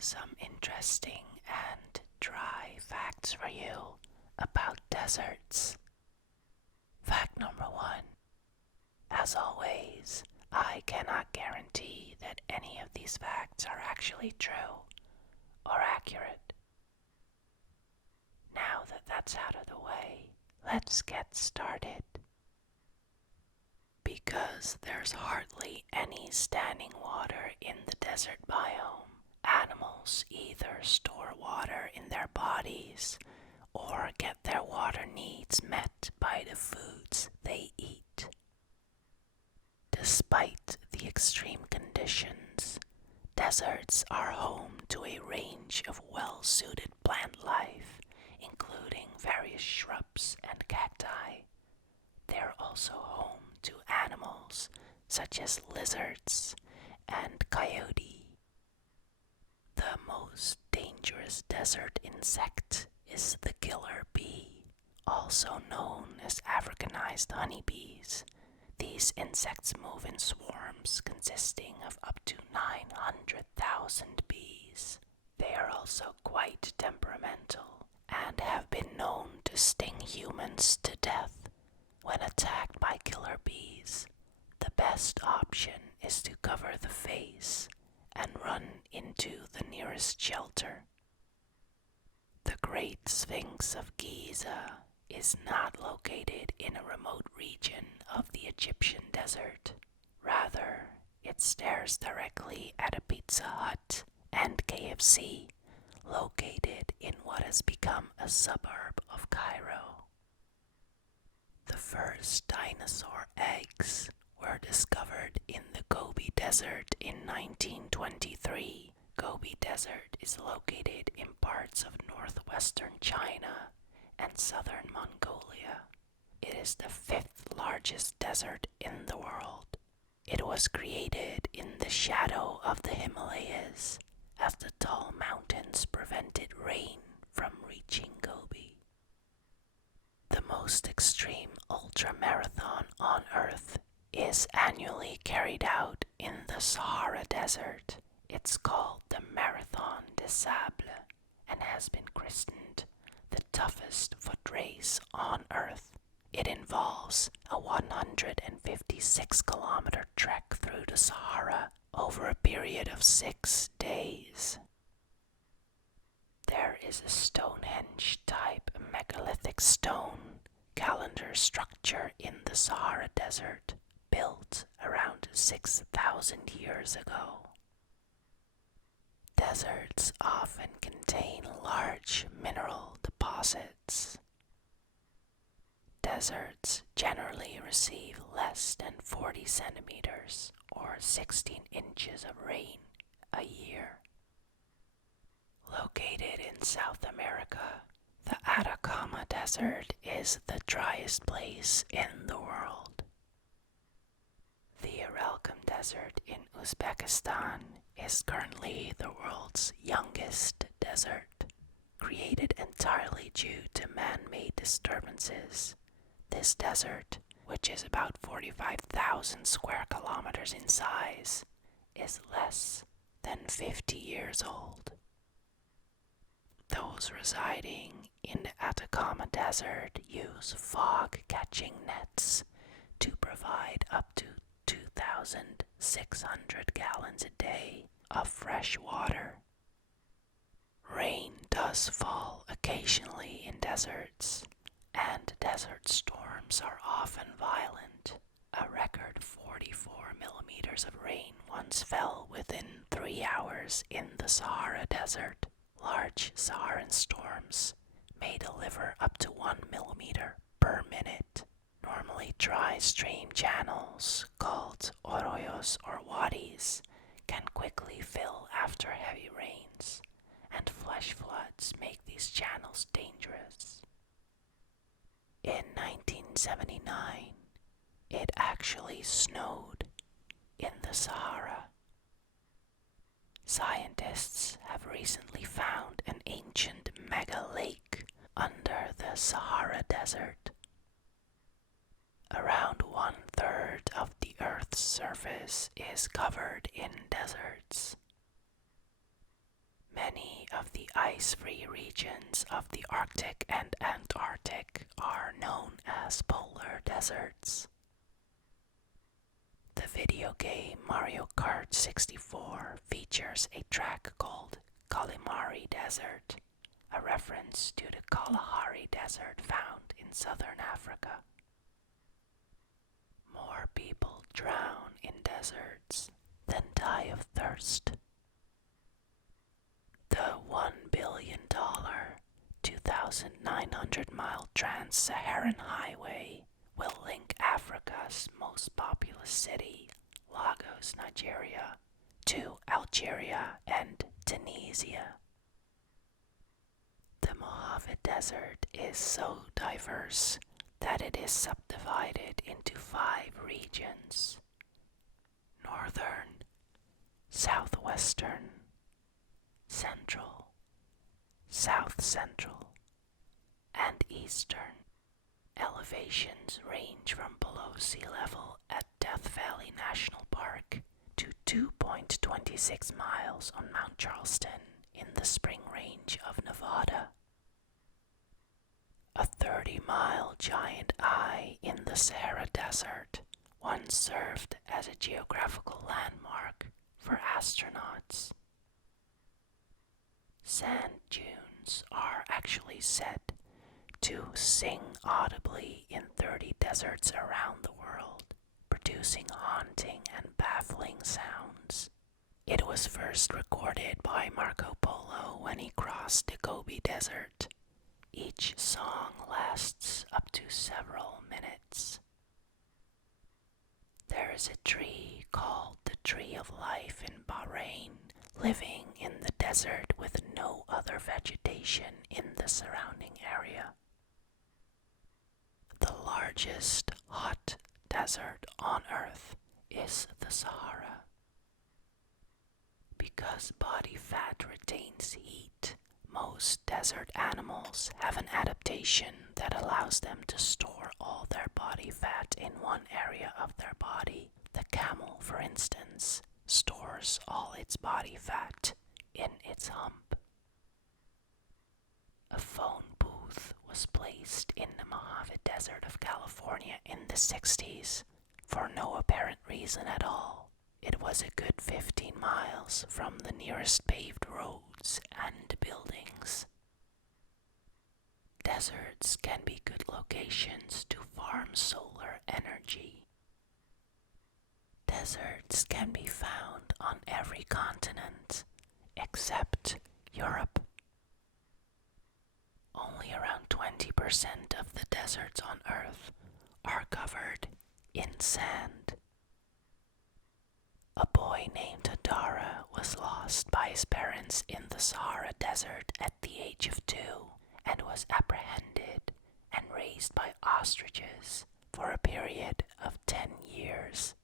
some interesting and dry facts for you about deserts. Fact number one. As always, I cannot guarantee that any of these facts are actually true or accurate. Now that that's out of the way, let's get started. Because there's hardly any standing water in the desert biome, animals either store water in their bodies or get their water needs met by the foods they eat. Despite the extreme conditions, deserts are home to a range of well-suited plant life, including various shrubs and cacti. They're also home to animals such as lizards and coyote. The most dangerous desert insect is the killer bee, also known as Africanized honeybees. These insects move in swarms consisting of up to 900,000 bees. They are also quite temperamental and have been known to sting humans to death. When attacked by killer bees, the best option is to cover the face and run into the nearest shelter. The Great Sphinx of Giza is not located in a remote region of the Egyptian desert. Rather, it stares directly at a Pizza Hut and KFC located in what has become a suburb of Cairo. The first dinosaur eggs were discovered in the Gobi Desert in 1923. Gobi Desert is located in parts of northwestern China and southern Mongolia. It is the fifth largest desert in the world. It was created in the shadow of the Himalayas, as the tall mountains prevented rain from reaching Gobi. The most extreme ultramarathon on Earth is annually carried out in the Sahara Desert. It's called the Marathon des Sables and has been christened the toughest foot race on Earth. It involves a 156-kilometer trek through the Sahara over a period of 6 days. There is a Stonehenge-type megalithic stone calendar structure in the Sahara Desert, built around 6,000 years ago. Deserts often contain large mineral deposits. Deserts generally receive less than 40 centimeters or 16 inches of rain a year. Located in South America, the Atacama Desert is the driest place in the world. The Aralkum Desert in Uzbekistan is currently the world's youngest desert, created entirely due to man-made disturbances. This desert, which is about 45,000 square kilometers in size, is less than 50 years old. Those residing in the Atacama Desert use fog-catching nets to provide up to 2,600 gallons a day of fresh water. Rain does fall occasionally in deserts, and desert storms are often violent. A record 44 millimeters of rain once fell within 3 hours in the Sahara Desert. Large Saharan storms may deliver up to 1 millimeter per minute. Normally dry stream channels, called arroyos or wadis, can quickly fill after heavy rains, and flash floods make these channels dangerous. In 1979, it actually snowed in the Sahara. Scientists have recently found an ancient mega lake under the Sahara Desert. Around 1/3 of the Earth's surface is covered in deserts. Many of the ice-free regions of the Arctic and Antarctic are known as polar deserts. The video game Mario Kart 64 features a track called Kalimari Desert, a reference to the Kalahari Desert found in southern Africa. More people drown in deserts than die of thirst. The $1 billion, 2,900-mile Trans-Saharan Highway will link Africa's most populous city, Lagos, Nigeria, to Algeria and Tunisia. The Mojave Desert is so diverse that it is subdivided into 5 regions: northern, southwestern, central, south central, and eastern. Elevations range from below sea level at Death Valley National Park to 2.26 miles on Mount Charleston in the Spring Range of Nevada. A 30-mile giant eye in the Sahara Desert once served as a geographical landmark for astronauts. Sand dunes are actually said to sing audibly in 30 deserts around the world, producing haunting and baffling sounds. It was first recorded by Marco Polo when he crossed the Gobi Desert. Each song lasts up to several minutes. There is a tree called the Tree of Life in Bahrain, living in the desert with no other vegetation in the surrounding area. The largest hot desert on Earth is the Sahara. Because body fat retains heat, most desert animals have an adaptation that allows them to store all their body fat in one area of their body. The camel, for instance, stores all its body fat in its hump. A phone booth was placed in the Mojave Desert of California in the 60s for no apparent reason at all. It was a good 15 miles from the nearest paved roads and buildings. Deserts can be good locations to farm solar energy. Deserts can be found on every continent except Europe. Only around 20% of the deserts on Earth are covered in sand. A boy named Adara was lost by his parents in the Sahara Desert at the age of 2 and was apprehended and raised by ostriches for a period of 10 years.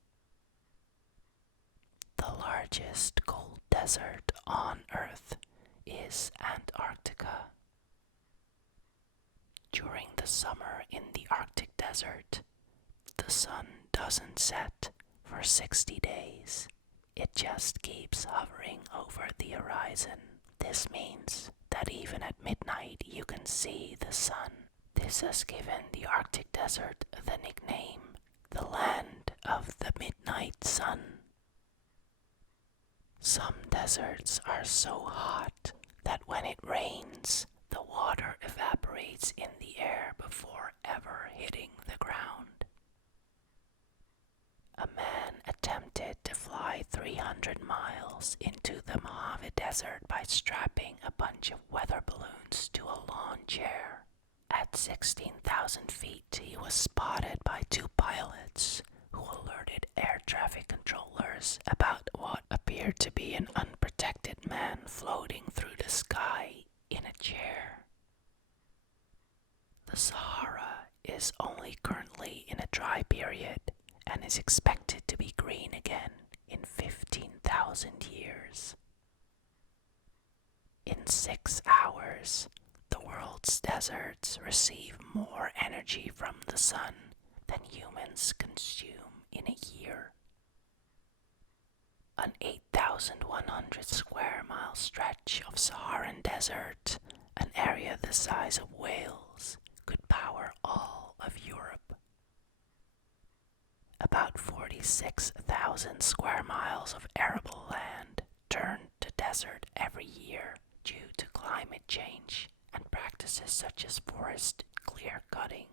The largest cold desert on Earth is Antarctica. During the summer in the Arctic Desert, the sun doesn't set for 60 days. It just keeps hovering over the horizon. This means that even at midnight you can see the sun. This has given the Arctic Desert the nickname, the land of the midnight sun. Some deserts are so hot that when it rains, the water evaporates in the air before ever hitting the ground. A man attempted to fly 300 miles into the Mojave Desert by strapping a bunch of weather balloons to a lawn chair. At 16,000 feet, he was spotted by 2 pilots who alerted air traffic controllers about what appeared to be an unprotected man floating through the sky in a chair. The Sahara is only currently in a dry period and is expected to be green again in 15,000 years. In 6 hours, the world's deserts receive more energy from the sun than humans consume in a year. An 1,100 square mile stretch of Saharan desert, an area the size of Wales, could power all of Europe. About 46,000 square miles of arable land turn to desert every year due to climate change and practices such as forest clear cutting.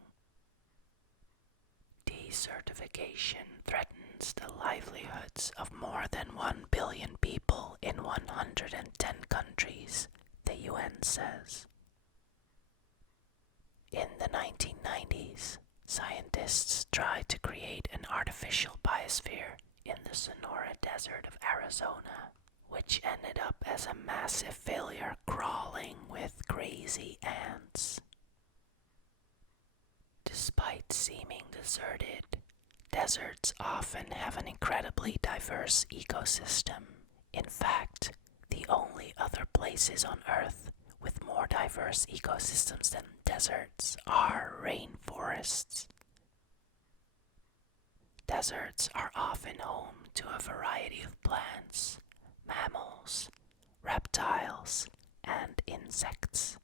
Desertification threatens the livelihoods of more than 1 billion people in 110 countries, the UN says. In the 1990s, scientists tried to create an artificial biosphere in the Sonora Desert of Arizona, which ended up as a massive failure, crawling with crazy ants. Despite seeming deserted, deserts often have an incredibly diverse ecosystem. In fact, the only other places on Earth with more diverse ecosystems than deserts are rainforests. Deserts are often home to a variety of plants, mammals, reptiles, and insects.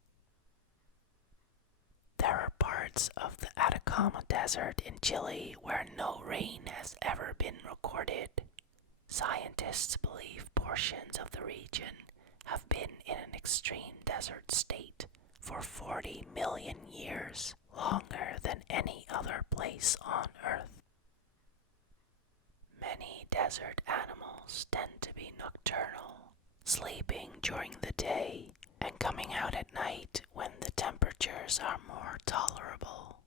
There are parts of the Atacama Desert in Chile where no rain has ever been recorded. Scientists believe portions of the region have been in an extreme desert state for 40 million years, longer than any other place on Earth. Many desert animals tend to be nocturnal, sleeping during the day and coming out at night when the temperatures are more tolerable.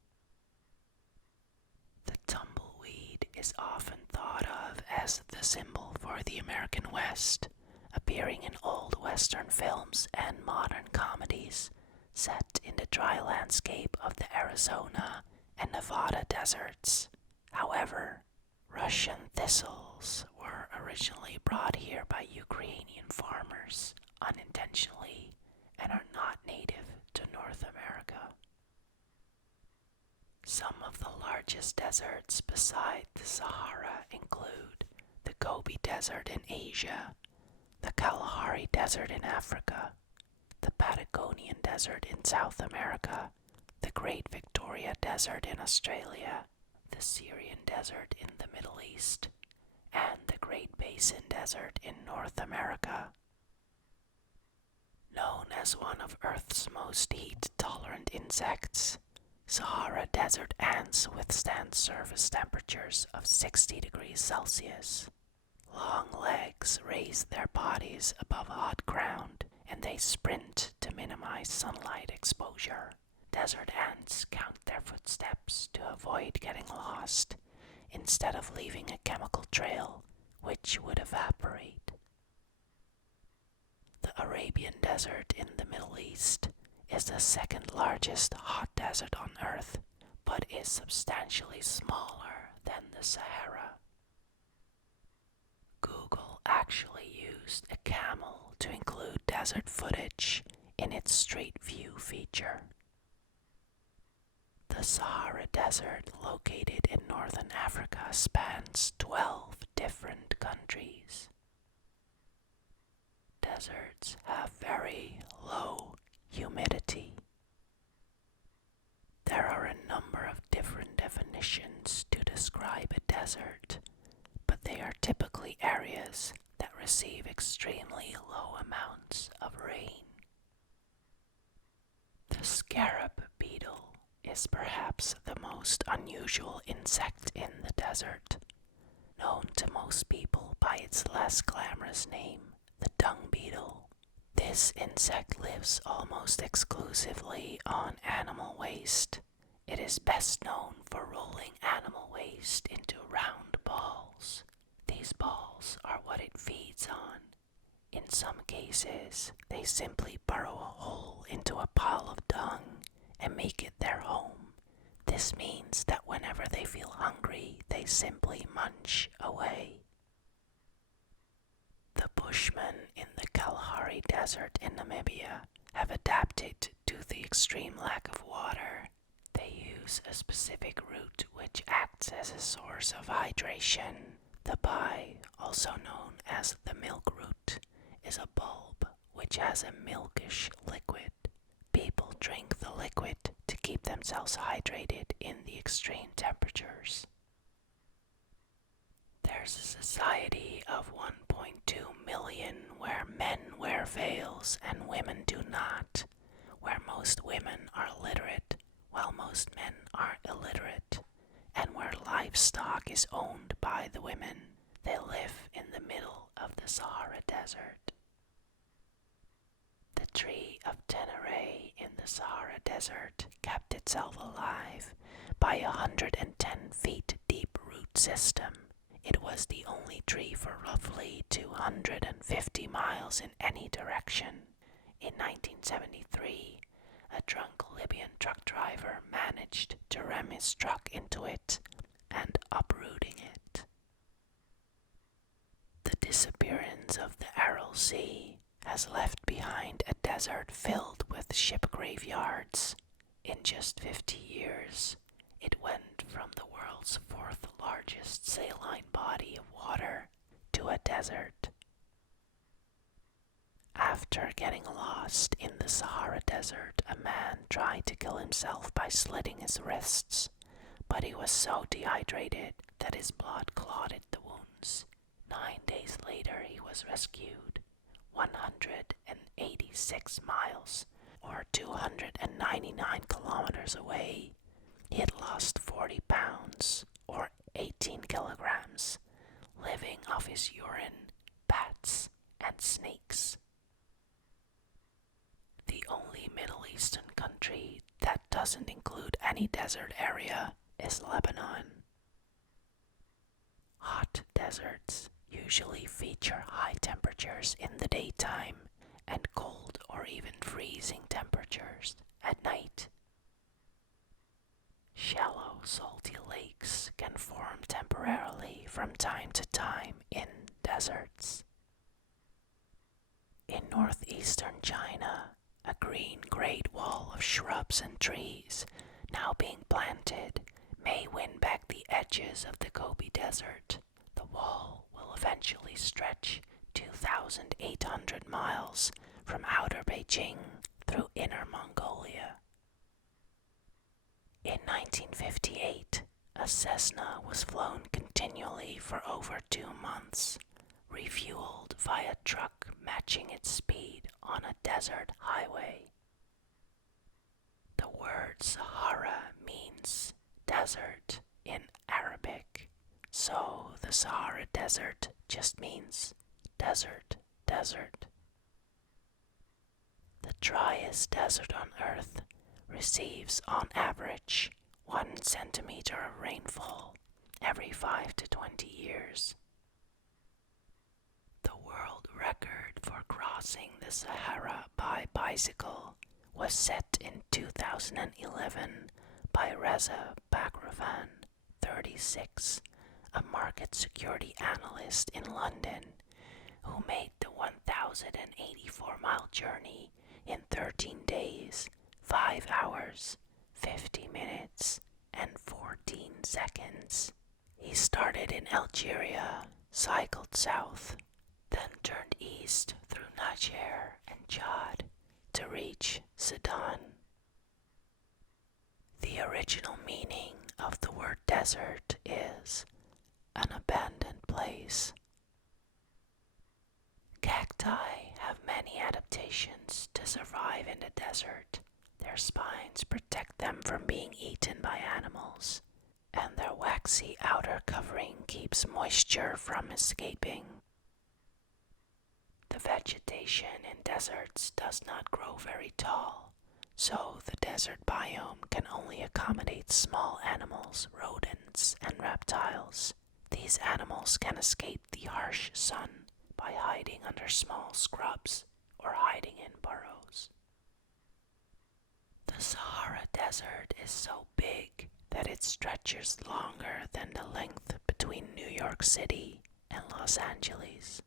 The tumbleweed is often thought of as the symbol for the American West, appearing in old Western films and modern comedies set in the dry landscape of the Arizona and Nevada deserts. However, Russian thistles were originally brought here by Ukrainian farmers unintentionally and are not native to North America. Some of the largest deserts beside the Sahara include the Gobi Desert in Asia, the Kalahari Desert in Africa, the Patagonian Desert in South America, the Great Victoria Desert in Australia, the Syrian Desert in the Middle East, and the Great Basin Desert in North America. Known as one of Earth's most heat-tolerant insects, Sahara desert ants withstand surface temperatures of 60 degrees Celsius. Long legs raise their bodies above hot ground, and they sprint to minimize sunlight exposure. Desert ants count their footsteps to avoid getting lost, instead of leaving a chemical trail, which would evaporate. The Arabian Desert in the Middle East is the second largest hot desert on Earth, but is substantially smaller than the Sahara. Google actually used a camel to include desert footage in its Street View feature. The Sahara Desert, located in northern Africa, spans 12 different countries. Deserts have very low humidity. There are a number of different definitions to describe a desert, but they are typically areas that receive extremely low amounts of rain. The scarab beetle is perhaps the most unusual insect in the desert, known to most people by its less glamorous name, the dung beetle. This insect lives almost exclusively on animal waste. It is best known for rolling animal waste into round balls. These balls are what it feeds on. In some cases, they simply burrow a hole into a pile of dung and make it their home. This means that whenever they feel hungry, they simply munch away. The Bushmen in the Kalahari Desert in Namibia have adapted to the extreme lack of water. They use a specific root which acts as a source of hydration. The bai, also known as the milk root, is a bulb which has a milkish liquid. People drink the liquid to keep themselves hydrated in the extreme temperatures. There's a society of 1.2 million where men wear veils and women do not, where most women are literate while most men are illiterate, and where livestock is owned by the women. They live in the middle of the Sahara Desert. The tree of Tenere in the Sahara Desert kept itself alive by a 110 feet deep root system. It was the only tree for roughly 250 miles in any direction. In 1973, a drunk Libyan truck driver managed to ram his truck into it and uprooting it. The disappearance of the Aral Sea has left behind a desert filled with ship graveyards. In just 50 years, it went from the world's fourth largest saline body of water to a desert. After getting lost in the Sahara Desert, a man tried to kill himself by slitting his wrists, but he was so dehydrated that his blood clotted the wounds. 9 days later, he was rescued, 186 miles, or 299 kilometers away. He had lost 40 pounds, or 18 kilograms, living off his urine, bats, and snakes. The only Middle Eastern country that doesn't include any desert area is Lebanon. Hot deserts usually feature high temperatures in the daytime and cold or even freezing temperatures at night. Shallow, salty lakes can form temporarily from time to time in deserts. In northeastern China, a green Great Wall of shrubs and trees, now being planted, may win back the edges of the Gobi Desert. The wall will eventually stretch 2,800 miles from outer Beijing through inner Mongolia. In 1958, a Cessna was flown continually for over 2 months, refueled via truck matching its speed on a desert highway. The word Sahara means desert in Arabic, so the Sahara Desert just means desert. The driest desert on Earth receives on average 1 centimeter of rainfall every 5 to 20 years. The world record for crossing the Sahara by bicycle was set in 2011 by Reza Bakravan, 36, a market security analyst in London, who made the 1,084-mile journey in 13 days, 5 hours, 50 minutes, and 14 seconds. He started in Algeria, cycled south, then turned east through Niger and Chad to reach Sudan. The original meaning of the word desert is an abandoned place. Cacti have many adaptations to survive in the desert. Their spines protect them from being eaten by animals, and their waxy outer covering keeps moisture from escaping. The vegetation in deserts does not grow very tall, so the desert biome can only accommodate small animals, rodents, and reptiles. These animals can escape the harsh sun by hiding under small scrubs or hiding in burrows. The Sahara Desert is so big that it stretches longer than the length between New York City and Los Angeles.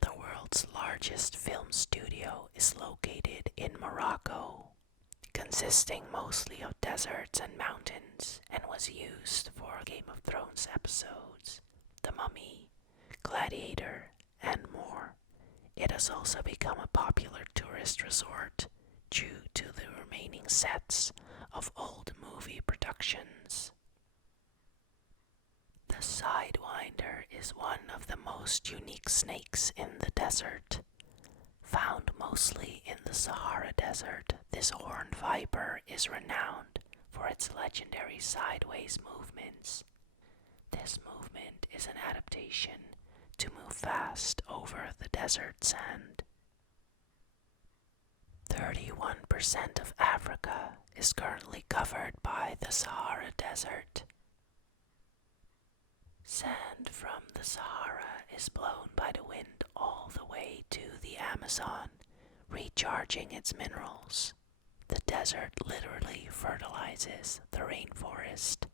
The world's largest film studio is located in Morocco, consisting mostly of deserts and mountains, and was used for Game of Thrones episodes, The Mummy, Gladiator, and more. has also become a popular tourist resort due to the remaining sets of old movie productions. The Sidewinder is one of the most unique snakes in the desert. Found mostly in the Sahara Desert, this horned viper is renowned for its legendary sideways movements. This movement is an adaptation to move fast over the desert sand. 31% of Africa is currently covered by the Sahara Desert. Sand from the Sahara is blown by the wind all the way to the Amazon, recharging its minerals. The desert literally fertilizes the rainforest.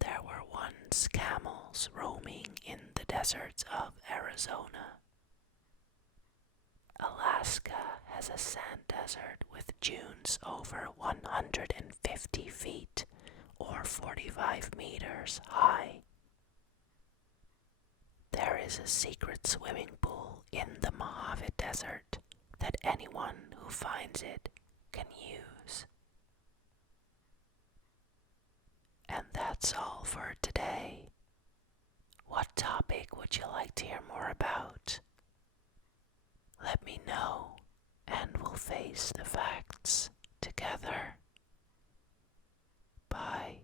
There were once camels roaming in the deserts of Arizona. Alaska has a sand desert with dunes over 150 feet or 45 meters high. There is a secret swimming pool in the Mojave Desert that anyone who finds it can use. And that's all for today. What topic would you like to hear more about? Let me know, and we'll face the facts together. Bye.